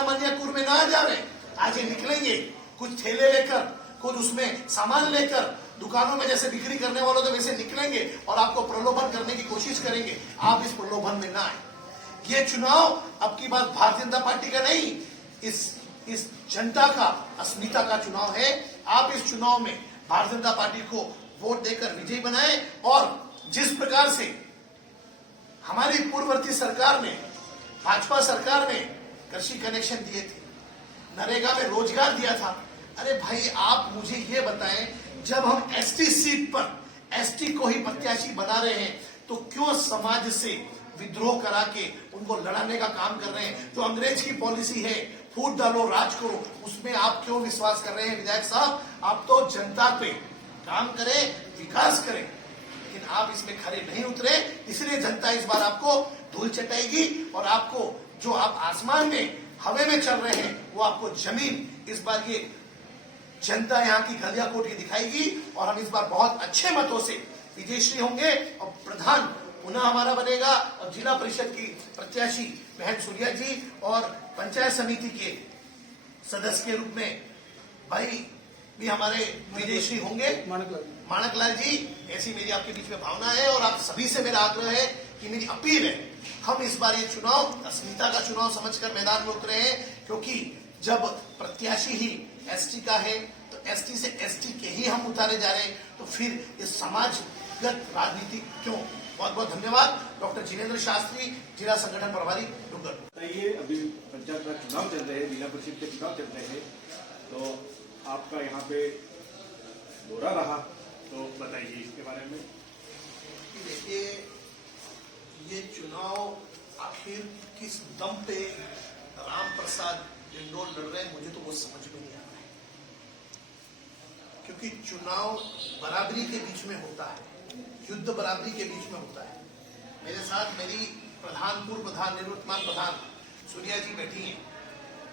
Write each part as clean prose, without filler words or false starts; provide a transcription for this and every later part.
माया मनियापुर में ना जावे। आज ये निकलेंगे कुछ थैले लेकर, कुछ उसमें सामान लेकर, दुकानों में जैसे बिक्री करने वालों तो वैसे निकलेंगे और आपको प्रलोभन करने की कोशिश करेंगे। आप इस प्रलोभन में ना आए। ये चुनाव अब की बात भारतीय जनता पार्टी का नहीं, इस जनता का, अस्मिता का चुनाव है। आप इस चुनाव में भारतीय जनता पार्टी को वोट देकर विजयी बनाएं। और जिस प्रकार से हमारी पूर्ववर्ती सरकार ने, भाजपा सरकार ने कृषि कनेक्शन दिए थे, नरेगा में रोजगार दिया था। अरे भाई, आप मुझे ये बताएं, जब हम एसटी सीट पर एसटी को ही प्रत्याशी बना रहे हैं तो क्यों समाज से विद्रोह करा के उनको लड़ाने का काम कर रहे हैं? जो अंग्रेज की पॉलिसी है, फूट डालो राज करो, उसमें आप क्यों विश्वास कर रहे हैं? विधायक साहब, आप तो जनता पे काम करें, विकास करें, लेकिन आप इसमें खरे नहीं उतरे। इसलिए जनता इस बार आपको धूल चटाएगी और आपको जो आप आसमान में, हवा में चल रहे हैं, वो आपको जमीन इस बार ये जनता यहाँ की गलियाकोट की दिखाएगी। और हम इस बार बहुत अच्छे मतों से विजयश्री होंगे और प्रधान पुनः हमारा बनेगा। और जिला परिषद की प्रत्याशी बहन सूर्या जी और पंचायत समिति के सदस्य के रूप में भाई भी हमारे विजयश्री होंगे, माणकलाल जी। ऐसी मेरी आपके बीच में भावना है और आप सभी से मेरा आग्रह है कि मेरी अपील है, हम इस बार ये चुनाव अस्मिता का चुनाव समझकर मैदान में उतरे हैं। क्योंकि जब प्रत्याशी ही एसटी का है तो एसटी से एसटी के ही हम उतारे जा रहे हैं, तो फिर इस समाजगत राजनीति क्यों? बहुत बहुत धन्यवाद। डॉक्टर जिनेंद्र शास्त्री, जिला संगठन प्रभारी, डूंगरपुर। ये अभी पंचायत राज चुनाव चल रहे हैं, जिला परिषद के चुनाव चल रहे हैं, तो आपका यहाँ पे दौरा रहा, तो बताइए इसके बारे में। देखिए, ये चुनाव आखिर किस दम पे राम प्रसाद डिंडोर लड़ रहे हैं, मुझे तो वो समझ में नहीं आ रहा है। क्योंकि चुनाव बराबरी के बीच में होता है, युद्ध बराबरी के बीच में होता है। मेरे साथ मेरी पूर्व प्रधान, निवृत्तमान प्रधान सूर्या जी बैठी हैं।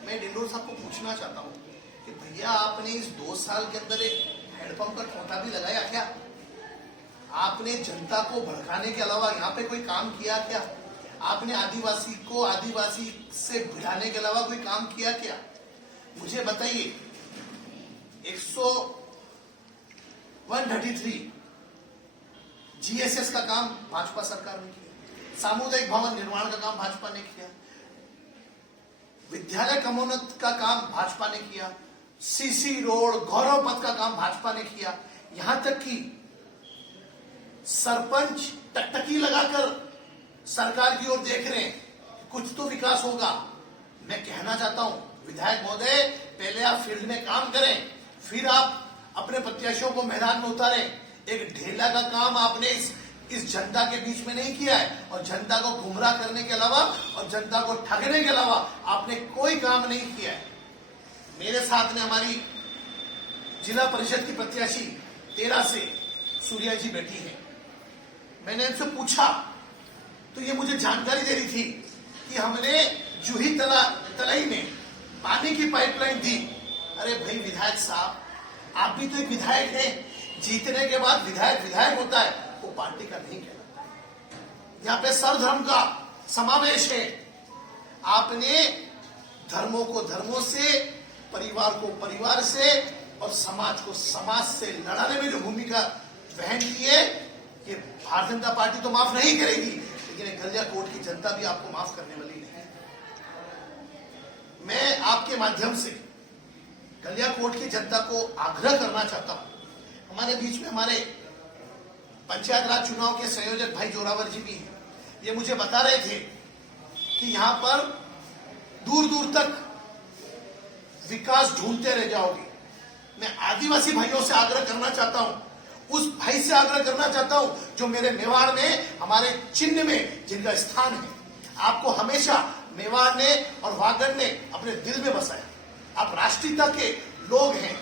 मैं डिंडोर साहब को पूछना चाहता हूँ कि भैया, आपने इस 2 साल के अंदर एक हैंडपंप का ठोंठा भी लगाया क्या? आपने जनता को भड़काने के अलावा यहाँ पे कोई काम किया क्या? आपने आदिवासी को आदिवासी से भिड़ाने के अलावा कोई काम किया क्या? मुझे बताइए। 133 जीएसएस का काम भाजपा सरकार ने किया, सामुदायिक भवन निर्माण का काम भाजपा ने किया, विद्यालय क्रमोन्नत का काम भाजपा ने किया, सीसी रोड, गौरव पथ का काम भाजपा ने किया। यहां तक कि सरपंच टकटकी लगाकर सरकार की ओर देख रहे हैं, कुछ तो विकास होगा। मैं कहना चाहता हूं विधायक महोदय, पहले आप फील्ड में काम करें, फिर आप अपने प्रत्याशियों को मैदान में उतारें। एक ढेला का काम आपने इस जनता के बीच में नहीं किया है और जनता को गुमराह करने के अलावा और जनता को ठगने के अलावा आपने कोई काम नहीं किया है। मेरे साथ में हमारी जिला परिषद की प्रत्याशी 13 से सूर्या जी बैठी है। मैंने इनसे पूछा तो ये मुझे जानकारी दे रही थी कि हमने जूही तलाई में पानी की पाइपलाइन दी। अरे भाई विधायक साहब, आप भी तो एक विधायक हैं। जीतने के बाद विधायक होता है, वो पार्टी का नहीं कहलाता। यहाँ पे सर्वधर्म का समावेश है। आपने धर्मों को धर्मों से, परिवार को परिवार से और समाज को समाज से लड़ाने में जो भूमिका वहन की है, ये भारतीय जनता पार्टी तो माफ नहीं करेगी, लेकिन गलियाकोट की जनता भी आपको माफ करने वाली नहीं है। मैं आपके माध्यम से गलियाकोट की जनता को आग्रह करना चाहता हूं। हमारे बीच में हमारे पंचायत राज चुनाव के संयोजक भाई जोरावर जी भी हैं। ये मुझे बता रहे थे कि यहां पर दूर दूर तक विकास ढूंढते रह जाओगे। मैं आदिवासी भाइयों से आग्रह करना चाहता हूं, उस भाई से आग्रह करना चाहता हूं जो मेरे मेवाड़ में, हमारे चिन्ह में जिनका स्थान है। आपको हमेशा मेवाड़ ने और वागड़ ने अपने दिल में बसाया। आप राष्ट्रीयता के लोग हैं,